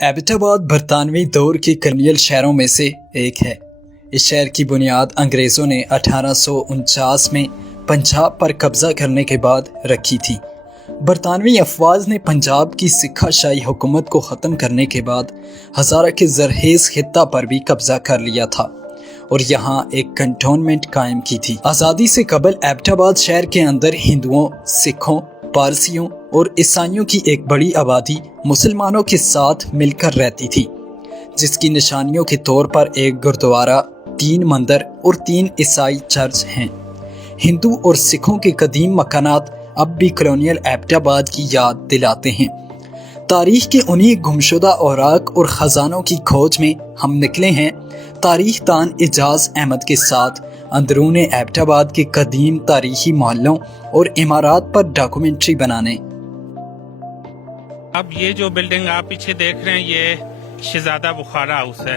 एबटाबाद बरतानवी दौर के कॉलोनियल शहरों में से एक है। इस शहर की बुनियाद अंग्रेज़ों ने 1849 में पंजाब पर कब्ज़ा करने के बाद रखी थी। बरतानवी अफवाज ने पंजाब की सिक्खाशाही हुकूमत को ख़त्म करने के बाद हज़ारा के ज़रखेज़ खित्ता पर भी कब्ज़ा कर लिया था और यहाँ एक कंटोनमेंट कायम की थी। आज़ादी से कबल एबटाबाद शहर के अंदर हिंदुओं, सिखों, पारसियों और ईसाइयों की एक बड़ी आबादी मुसलमानों के साथ मिलकर रहती थी, जिसकी निशानियों के तौर पर एक गुरुद्वारा, 3 मंदिर और 3 ईसाई चर्च हैं। हिंदू और सिखों के कदीम मकानात अब भी कॉलोनियल एबटाबाद की याद दिलाते हैं। तारीख के उन्हीं गुमशुदा औराक और ख़जानों की खोज में हम निकले हैं तारीख दान एजाज अहमद के साथ अंदरून एबटाबाद के कदीम तारीखी मोहल्लों और इमारात पर डॉक्यूमेंट्री बनाने। अब ये जो बिल्डिंग आप पीछे देख रहे हैं ये शहजादा बुखारा हाउस है।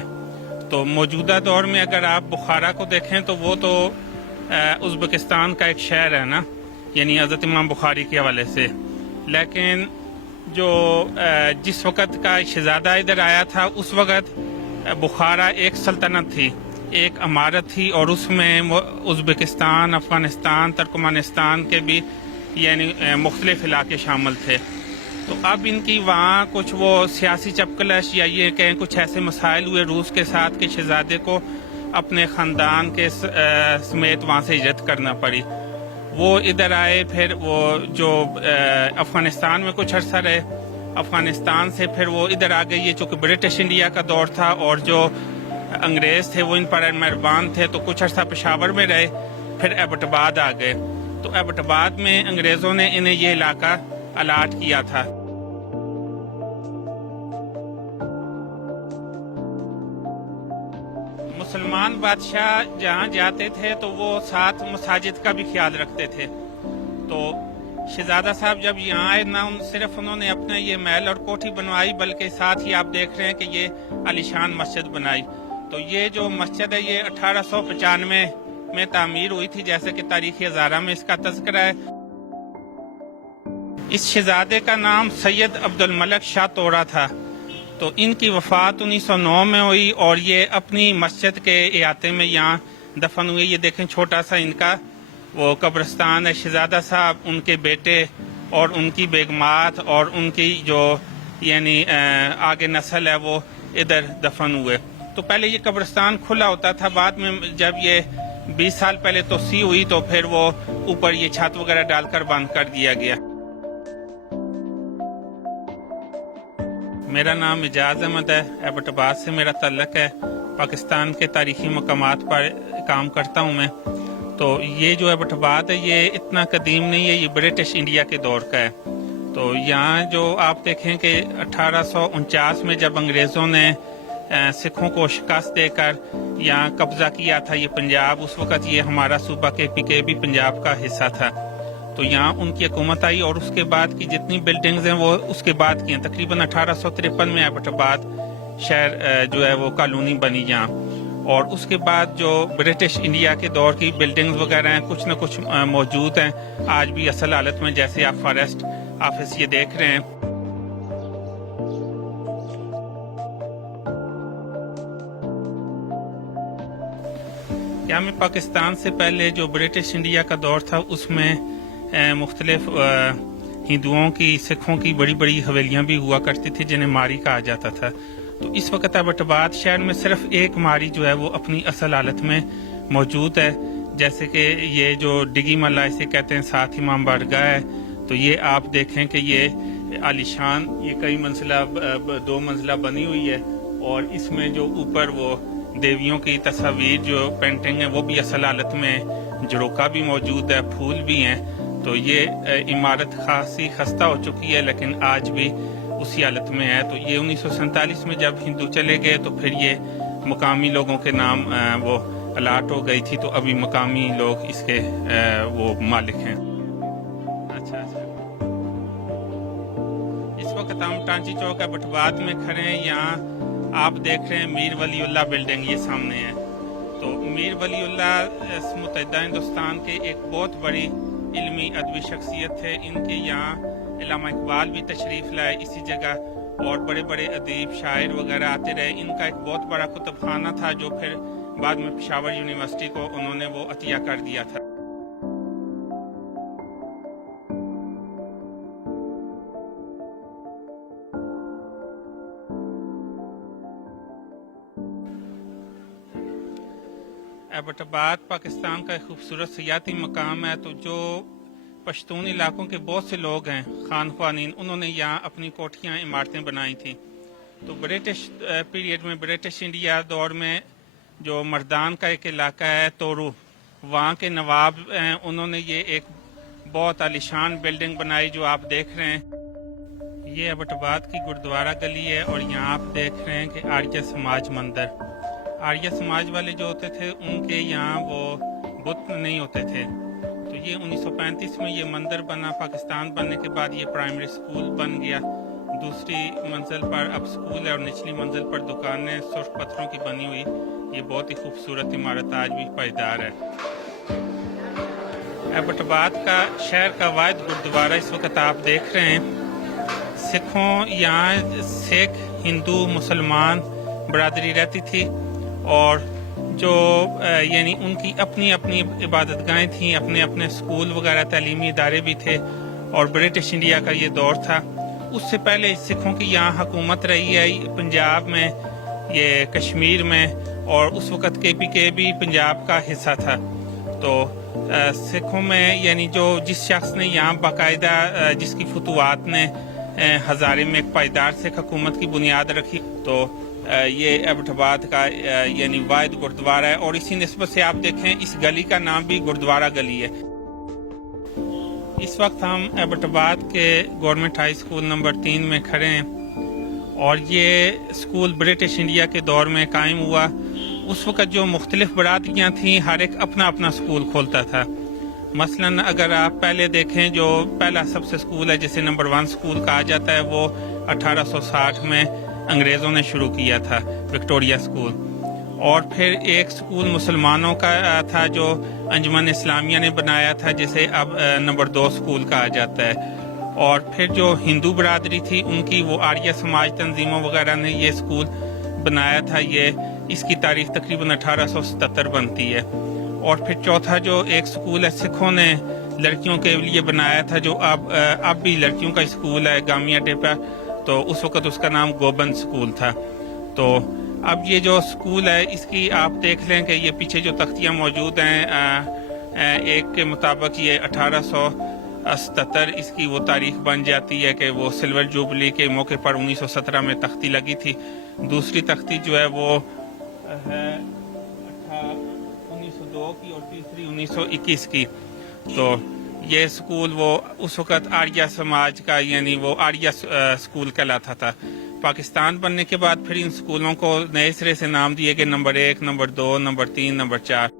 तो मौजूदा दौर में अगर आप बुखारा को देखें तो वो तो उज़्बेकिस्तान का एक शहर है ना, यानी हज़रत इमाम बुखारी के हवाले से। लेकिन जो जिस वक़्त का शहजादा इधर आया था उस वक़्त बुखारा एक सल्तनत थी, एक अमारत थी और उसमें उज़्बेकिस्तान, अफ़गानिस्तान, तुर्कमानिस्तान के भी यानी मुख्तलिफ इलाके शामिल थे। तो अब इनकी वहाँ कुछ वो सियासी चपकलश या ये कहें कुछ ऐसे मसाइल हुए रूस के साथ के शहजादे को अपने ख़ानदान के समेत वहाँ से हिजरत करना पड़ी। वो इधर आए, फिर वो जो अफ़गानिस्तान में कुछ अर्सा रहे, अफ़गानिस्तान से फिर वो इधर आ गई। ये चूँकि ब्रिटिश इंडिया का दौर था और जो अंग्रेज़ थे वो इन पर मेहरबान थे, तो कुछ अर्सा पेशावर में रहे, फिर एबटाबाद आ गए। तो एबटाबाद में अंग्रेज़ों ने इन्हें ये इलाका अलाट किया था। मुसलमान बादशाह जहाँ जाते थे तो वो साथ मसाजिद का भी ख्याल रखते थे। तो शहजादा साहब जब यहाँ आए ना सिर्फ उन्होंने अपने ये महल और कोठी बनवाई, बल्कि साथ ही आप देख रहे हैं कि ये आलीशान मस्जिद बनाई। तो ये जो मस्जिद है ये 1895 में तामीर हुई थी, जैसे कि तारीख़ हज़ारा में इसका तज़किरा है। इस शहजादे का नाम सैयद अब्दुल मलिक शाह तोरा था। तो इनकी वफ़ात 1909 में हुई और ये अपनी मस्जिद के इहाते में यहाँ दफन हुए। ये देखें छोटा सा इनका वो कब्रिस्तान है। शहजादा साहब, उनके बेटे और उनकी बेगमात और उनकी जो यानी आगे नस्ल है वो इधर दफन हुए। तो पहले ये कब्रिस्तान खुला होता था, बाद में जब ये 20 साल पहले तोसी हुई तो फिर वो ऊपर ये छत वगैरह डालकर बंद कर दिया गया। मेरा नाम एजाज अहमद है, एबटाबाद से मेरा तल्लक है। पाकिस्तान के तारीखी मकामात पर काम करता हूँ मैं। तो ये जो एबटाबाद है ये इतना कदीम नहीं है, ये ब्रिटिश इंडिया के दौर का है। तो यहाँ जो आप देखें कि 1849 में जब अंग्रेज़ों ने सिखों को शिकस्त देकर यहाँ कब्ज़ा किया था ये पंजाब, उस वक़्त ये हमारा सूबा KPK भी पंजाब का हिस्सा था। तो यहाँ उनकी हुकूमत आई और उसके बाद की जितनी बिल्डिंग्स हैं वो उसके बाद की हैं। तकरीबन 1853 में एबटाबाद शहर जो है वो कॉलोनी बनी यहाँ। और उसके बाद जो ब्रिटिश इंडिया के दौर की बिल्डिंग्स वगैरह हैं कुछ न कुछ मौजूद हैं आज भी असल हालत में, जैसे आप फॉरेस्ट ऑफिस ये देख रहे हैं। यहाँ में पाकिस्तान से पहले जो ब्रिटिश इंडिया का दौर था उसमें मुख्तलिफ हिंदुओं की, सिखों की बड़ी बड़ी हवेलियाँ भी हुआ करती थी जिन्हें मारी कहा जाता था। तो इस वक्त एबटाबाद शहर में सिर्फ एक मारी जो है वो अपनी असल हालत में मौजूद है, जैसे कि ये जो डिगी मल्ला इसे कहते हैं, साथ इमाम बारगाह है। तो ये आप देखें कि ये आलीशान, ये कई मंजिला 2 मंजिला बनी हुई है और इसमें जो ऊपर वो देवियों की तस्वीर जो पेंटिंग है वो भी असल हालत में, जड़ोका भी मौजूद है, फूल भी हैं। तो ये इमारत खासी खस्ता हो चुकी है लेकिन आज भी उसी हालत में है। तो ये 1947 में जब हिंदू चले गए तो फिर ये मुकामी लोगों के नाम वो अलाट हो गई थी, तो अभी मुकामी लोग इसके वो मालिक हैं। अच्छा। इस वक्त हम टांची चौक एबटाबाद में खड़े हैं। यहाँ आप देख रहे हैं मीर वलीउल्लाह बिल्डिंग ये सामने है। तो मीर वलीउल्लाह मुत्तहिदा हिंदुस्तान के एक बहुत बड़ी इल्मी अदबी शख्सियत थे। इनके यहाँ इल्लामा इकबाल भी तशरीफ़ लाए इसी जगह اور بڑے بڑے ادیب شاعر وغیرہ آتے رہے. ان کا ایک بہت بڑا کتب خانہ تھا جو پھر بعد میں پشاور یونیورسٹی کو انہوں نے وہ عطیہ کر دیا تھا. ایبٹ آباد پاکستان کا ایک خوبصورت سیاحتی مقام ہے. تو جو پشتون علاقوں کے بہت سے لوگ ہیں خان خوانین, انہوں نے یہاں اپنی کوٹھیاں عمارتیں بنائی تھیں. تو برٹش پیریڈ میں, برٹش انڈیا دور میں جو مردان کا ایک علاقہ ہے تورو, وہاں کے نواب ہیں, انہوں نے یہ ایک بہت عالیشان بلڈنگ بنائی جو آپ دیکھ رہے ہیں. یہ ایبٹ آباد کی گردوارہ گلی ہے اور یہاں آپ دیکھ رہے ہیں کہ آریہ سماج مندر. آریہ سماج والے جو ہوتے تھے ان کے یہاں وہ بت نہیں ہوتے تھے. تو یہ 1935 میں یہ مندر بنا. پاکستان بننے کے بعد یہ پرائمری سکول بن گیا. دوسری منزل پر اب سکول ہے اور نچلی منزل پر دکانیں سرخ پتھروں کی بنی ہوئی. یہ بہت ہی خوبصورت عمارت آج بھی پائیدار ہے. ایبٹ آباد کا شہر کا واحد گردوارہ اس وقت آپ دیکھ رہے ہیں. سکھوں یہاں سکھ, ہندو, مسلمان برادری رہتی تھی اور جو یعنی ان کی اپنی اپنی عبادت گاہیں تھیں, اپنے اپنے سکول وغیرہ تعلیمی ادارے بھی تھے. اور برٹش انڈیا کا یہ دور تھا. اس سے پہلے سکھوں کی یہاں حکومت رہی ہے پنجاب میں, یہ کشمیر میں, اور اس وقت KPK بھی پنجاب کا حصہ تھا. تو سکھوں میں یعنی جو جس شخص نے یہاں باقاعدہ جس کی فتوحات نے ہزارے میں ایک پائیدار سکھ حکومت کی بنیاد رکھی, تو یہ ایبٹ آباد کا یعنی واحد گردوارہ ہے. اور اسی نسبت سے آپ دیکھیں اس گلی کا نام بھی گردوارہ گلی ہے. اس وقت ہم ایبٹ آباد کے گورنمنٹ ہائی اسکول نمبر 3 میں کھڑے ہیں اور یہ اسکول برٹش انڈیا کے دور میں قائم ہوا. اس وقت جو مختلف برادریاں تھیں ہر ایک اپنا اپنا اسکول کھولتا تھا. مثلاً اگر آپ پہلے دیکھیں جو پہلا سب سے اسکول ہے جسے نمبر 1 اسکول کہا جاتا ہے, وہ 1860 میں انگریزوں نے شروع کیا تھا, وکٹوریہ اسکول. اور پھر ایک اسکول مسلمانوں کا تھا جو انجمن اسلامیہ نے بنایا تھا, جسے اب نمبر 2 اسکول کہا جاتا ہے. اور پھر جو ہندو برادری تھی ان کی وہ آریہ سماج تنظیموں وغیرہ نے یہ اسکول بنایا تھا. اس کی تاریخ تقریباً 1877 بنتی ہے. اور پھر چوتھا جو ایک اسکول ہے سکھوں نے لڑکیوں کے لیے بنایا تھا, جو اب بھی لڑکیوں کا اسکول ہے گامی اڈے پر. تو اس وقت اس کا نام گوبند اسکول تھا. تو اب یہ جو اسکول ہے اس کی آپ دیکھ لیں کہ یہ پیچھے جو تختیاں موجود ہیں, ایک کے مطابق یہ 1877 اس کی وہ تاریخ بن جاتی ہے کہ وہ سلور جوبلی کے موقع پر 1917 میں تختی لگی تھی. دوسری تختی جو ہے وہ ہے 1902 کی اور تیسری 1921 کی. تو یہ اسکول وہ اس وقت آریہ سماج کا یعنی وہ آریہ اسکول کہلاتا تھا. پاکستان بننے کے بعد پھر ان اسکولوں کو نئے سرے سے نام دیے گئے, نمبر 1, نمبر 2, نمبر 3, نمبر 4.